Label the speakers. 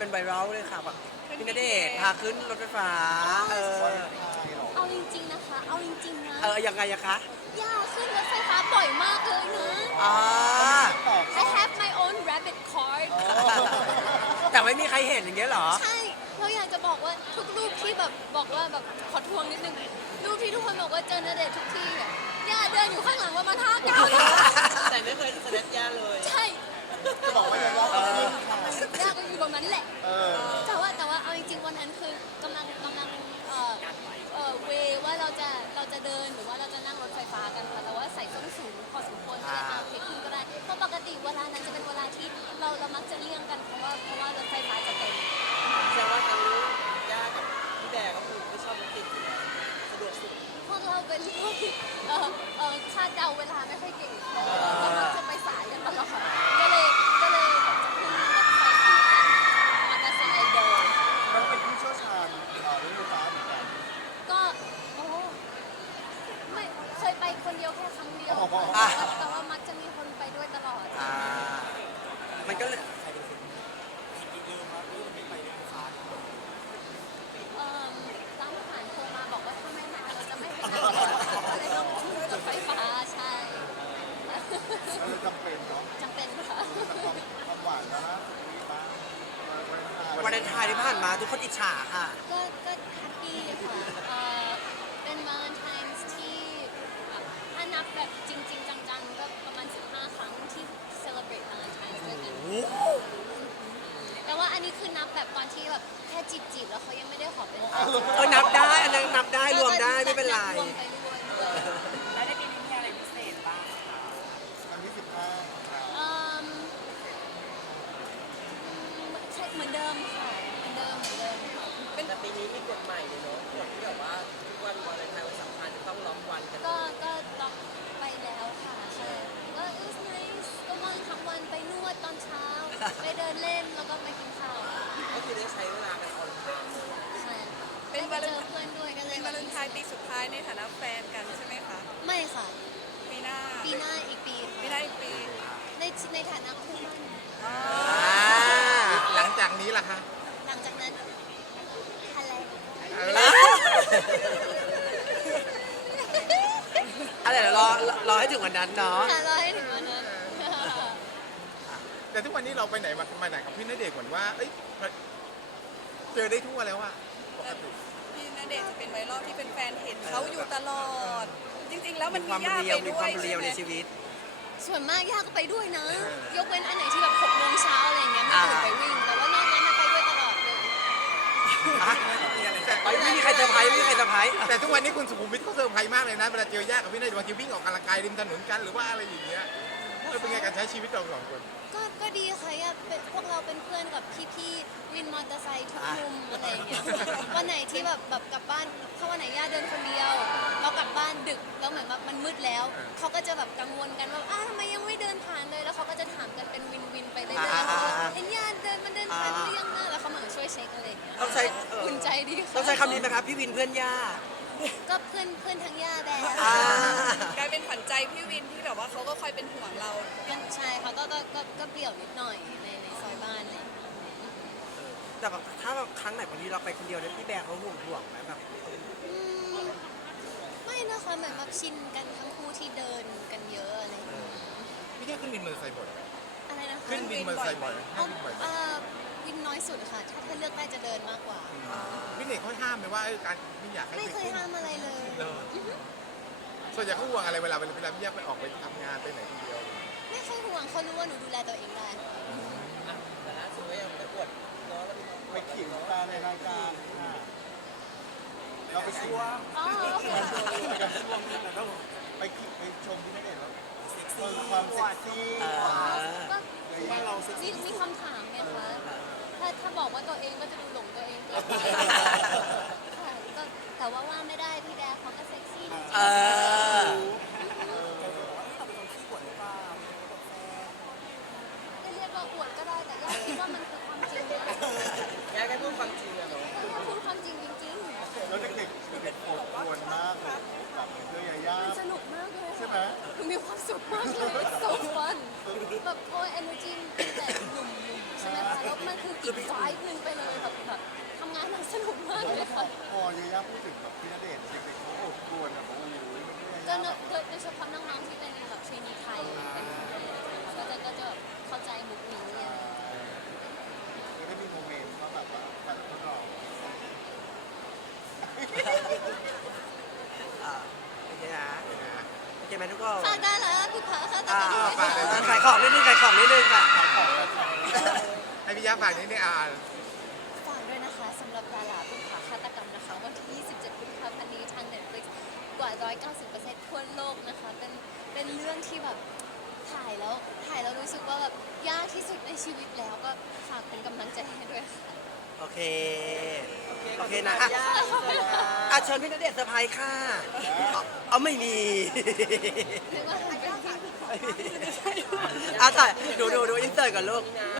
Speaker 1: เป็นไวรัลเลยค่ะแบบพี่ณเดชน์พาขึ้นรถไฟฟ้า
Speaker 2: เอาจริงๆนะคะเอาจริงๆนะ
Speaker 1: ยังไงอะคะ
Speaker 2: ย่าขึ้นรถไฟฟ้าบ่อยมากเลยนะ I have my own rabbit card
Speaker 1: แต่ไม่มีใครเห็นอย่างเงี้ยเหรอ
Speaker 2: ใช่เราอยากจะบอกว่าทุกรูปที่แบบบอกว่าแบบขอทวงนิดนึงรูปที่ทุกคนบอกว่าเจอณเดชน์ทุกที่เนี่ยย่าเดินอยู่ข้างหลังประมาณ5 ก้าว
Speaker 3: แต่ไม่เคยเสด็จย่าเลย
Speaker 2: ใช่
Speaker 4: จะบอกว่าอย่าง
Speaker 2: ย่าก็อยู่ตรงนั้นแหละแต่ว่าเอาจริงๆวันนั้นคือกำลังเวว่าเราจะเดินหรือว่าเราจะนั่งรถไฟฟ้ากันค่ะแต่ว่าใส่ส้นสูงพอสมควรก็เลยเอาเพขึ้นก็ได้เพราะปกติเวลานั้นจะเป็นเวลาที่เรามักจะเลี่ยงกันเพราะว่ารถไฟฟ้าจะเต็ม
Speaker 3: แสดงว่าทั้งย่ากับพี่แบร์ก็คือไม่ชอบรถติดสะดวกสุด
Speaker 2: พวกเราเป็นพวกที่คาดเดาเวลาไม่ค่อยเก่งก็มักจะไปสายกันตลอดก็เลยจะขึ้นรถไฟฟ้ามอเตอร์ไซค์เดิน
Speaker 4: เราเป็นผู้เชี่ยวชาญรถไฟฟ้าเหมือนกัน
Speaker 2: ก็ไม่เคยไปคนเดียวแค่ครั้งเดียวแต่ว่ามักจะมีคนไปด้วยตลอด
Speaker 1: มันก็เลย
Speaker 2: ตามผ่านโทรมาบอกว่าถ้าไม่มาเราจะไม่ไปไหนเลยต้องขึ้นรถไฟฟ้าใช่
Speaker 4: จำเป็นเนาะ
Speaker 2: จำเป็นค่ะ
Speaker 4: ความหวานนะ
Speaker 1: วันเลนไทน์ที่ผ่านมาทุกคนอิจฉาค่ะ
Speaker 2: ก็แฮปปี้ค่ะเป็นวาเลนไทน์ที่ถ้านับแบบจริงๆจังๆก็ประมาณ15 ครั้งที่ celebrate วาเลนไทน์ด้วยกันแต่ว่าอันนี้คือนับแบบตอนที่แบบแค่จีบแล้วเขายังไม่ได้ขอเป็นแฟน
Speaker 1: นับได้อันนั้นนับได้รวมได้ไม่เป็นไร
Speaker 2: รวมไปด้วย
Speaker 3: แล้วในปีนี้มีอะไรพิเศษบ้าง
Speaker 4: วันที่15
Speaker 2: ใช่เหมือนเดิมค่ะเหมือนเดิมค่ะ
Speaker 3: เป็นแต่ปีนี้มีกฎใหม่เลยเนาะกฎที่แบบว่าทุกวันวาเลนไทน์วันสำคัญจะต้องล็อกวันกัน
Speaker 2: ก็ล็อกไปแล้วค่ะใช่ก็ it was nice ก็ว่างทั้งวันไปนวดตอนเช้าไปเดินเล่นแล้วก็ไปกินข้าว
Speaker 3: ก็คือได้ใช้เวลากันออนไลน์
Speaker 2: ใช่เป็นเจอเพื่อนด้วยก็เลย
Speaker 5: เป็นวาเลนไทน์ปีสุดท้ายในฐานะแฟนกันใช่ไหมคะ
Speaker 2: ไม่ค่ะ
Speaker 5: ปีหน้า
Speaker 2: อีกปีค่ะ
Speaker 5: ปีหน้าอีกปี
Speaker 2: ในฐานะคู่มั่น
Speaker 4: หลังจากนี้ล่ะคะ
Speaker 2: หลังจากนั้น
Speaker 1: อะไรรอให้ถึงวันนั้นเนาะ
Speaker 2: รอให้ถึงวันนั้น
Speaker 4: แต่ทุกวันนี้เราไปไหนมาไหนกับพี่ณเดชน์เหมือนว่าเจอได้ทั่วแล้วอะปกติ
Speaker 5: พี่ณเดชน์จะเป็นไวรัลที่เป็นแฟนเห็นเขาอยู่ตลอดจริงๆแล้วมัน
Speaker 1: มี
Speaker 5: ยากไปด้วย
Speaker 1: ใช่ไหมในชีวิต
Speaker 2: ส่วนมากยากก็ไปด้วยนะยกเว้นอันไหนที่แบบ6 โมงเช้าอะไรเงี้ยไม่ตื่นไปวิ่งแต่ว่านอกนั้นไปด้วยตลอดเลย
Speaker 1: ไม่มีใครเซอร์ไพรส์
Speaker 4: แต่ทุกวันนี้คุณสุขุมวิทเขาเซอร์ไพรส์มากเลยนะเวลาเจอย่ากับพี่ณเดชน์บางทีวิ่งออกกำลังกายริมถนนกันหรือว่าอะไรอย่างเงี้ยเป็นไงการใช้ชีวิตเรา2 คน
Speaker 2: ก็ดีค่ะพวกเราเป็นเพื่อนกับพี่วินมอเตอร์ไซค์ทุกมุมอะไรอย่างเงี้ยวันไหนที่แบบกลับบ้านถ้าวันไหนย่าเดินคนเดียวเรากลับบ้านดึกแล้วเหมือนแบบมันมืดแล้วเขาก็จะแบบกังวลกันว่าทำไมยังไม่เดินผ่านเลยแล้วเขาก็จะถามกันเป็นวินไปเรื่อยๆเห็นย่าเดินผ่านหรือยังนะแล้วเขาเหมือนช่วยเช็คอะไรอย่างเงี้ยอุ่นใจดี
Speaker 1: ต้องใช้คำนี้ไหมครับพี่วินเพื่อนย่า
Speaker 2: ก็เพื่อนทั้งย่าแบร์
Speaker 5: กลายเป็นขวัญใจพี่วินที่แบบว่าเขาก็คอยเป็นห่วงเรา
Speaker 2: ใช่เขาก็เปลี่ยวนิดหน่อยในซอยบ้านเลย
Speaker 1: แต่แบบถ้าครั้งไหนบางทีเราไปคนเดียวเนี่ยพี่แบร์เขาห่วงไหมแบบ
Speaker 2: ไม่นะคะเหมือนแบบชินกันทั้งคู่ที่เดินกันเยอะอะไรอย่างเงี้ย
Speaker 4: พี่แค่ขึ้นวินมอเตอร์ไซค์บ่อย
Speaker 2: อะไรนะ
Speaker 4: ขึ้นวินมอเตอร์ไซค์บ่อย
Speaker 2: วินน้อยสุดค่ะถ้าเลือกได้จะเดินมากกว่า
Speaker 4: พี่เด็กเขาห้ามไหมว่าการไม่อยากให้
Speaker 2: ไม่เคยห้ามอะไรเลย
Speaker 4: ส่วนใหญ่เขาห่วงอะไรเวลาพี่แยกไปออกไปทำงานไปไหนคนเดียว
Speaker 2: ไม่เคยห่วงเขารู้ว่าหนูดูแลตัวเองได้
Speaker 3: แต่ล่าสุดก็ยังไปปวดน้อง
Speaker 4: ไปขิงตาในรายการเราไปช่วงไปชมที่ไม่เห็นแล้วความเซ็กซี่
Speaker 2: มีคำถามไหมคะถ้าบอกว่าตัวเองก็จะดูหลงตัวเองแต่ว่าไม่ได้พี่แดกเขาก็เซ็กซี่เรียกว่าอวดก็ได้แต่ย่าคิดว่ามันคือความจริงนะ
Speaker 3: ย่าแค่พูดความจริงอะเนาะ
Speaker 2: พูดความจริงจริง
Speaker 4: แล้วเด็กปวดปวดมากเลยกับเจอยา
Speaker 2: สนุกมากเลย
Speaker 4: ใช่ไหม
Speaker 2: มีความสุขมากเลย so fun แบบenergy แต่หนุ่มใช่ไหมคะแล้วมันคืออีกไฟล์หนึ่งไปเลยแบบทำงานหนักสนุกมากเลยค่ะ
Speaker 6: พอยาย่าพูดถึงแบบพี่ณเดชน์เด็กๆเขาอบกวนแบบโอ้โห
Speaker 2: ก็โดยเฉพาะน้องๆที่เป็นแบบเทรนนีไทยเป็นก็จะแบบเข้าใจมุกนี้อะไรอย่างเงี้ย
Speaker 6: ก็ได้มีโมเมนต์ว่าแบบว่าแฟนทดลอง
Speaker 1: โอเคนะโอเคไหมทุกคน
Speaker 2: ฝากได้แล้วพี่ผาค่ะแต่
Speaker 1: อ่า
Speaker 2: ก็
Speaker 4: ฝากเลย
Speaker 1: ขายของนิดนึงขายของนิดนึงค่ะ
Speaker 4: ให้พี่ย่าฝากนิดนึง
Speaker 2: ฝากด้วยนะคะสำหรับดาราผู้ขาฆาตกรรมนะคะวันที่ 27 กุมภาพันธ์นี้ทาง Netflix กว่า 190% ทั่วโลกนะคะเป็นเรื่องที่แบบถ่ายแล้วรู้สึกว่าแบบยากที่สุดในชีวิตแล้วก็ฝากเป็นกำลังใจให้ด้วยค่ะ
Speaker 1: โอเค
Speaker 3: โอ
Speaker 1: โอ
Speaker 3: เค
Speaker 1: เค
Speaker 3: นะ
Speaker 1: นะ
Speaker 3: อ่ะ
Speaker 1: อ่ะเชิญพี่ณเดชน์เซอร์ไพรส์ค่ะเอาไม่มี
Speaker 2: นึกว่าหันไปที่
Speaker 1: อ่ะถ่ายดูอินเสิร์ตก่อนลูก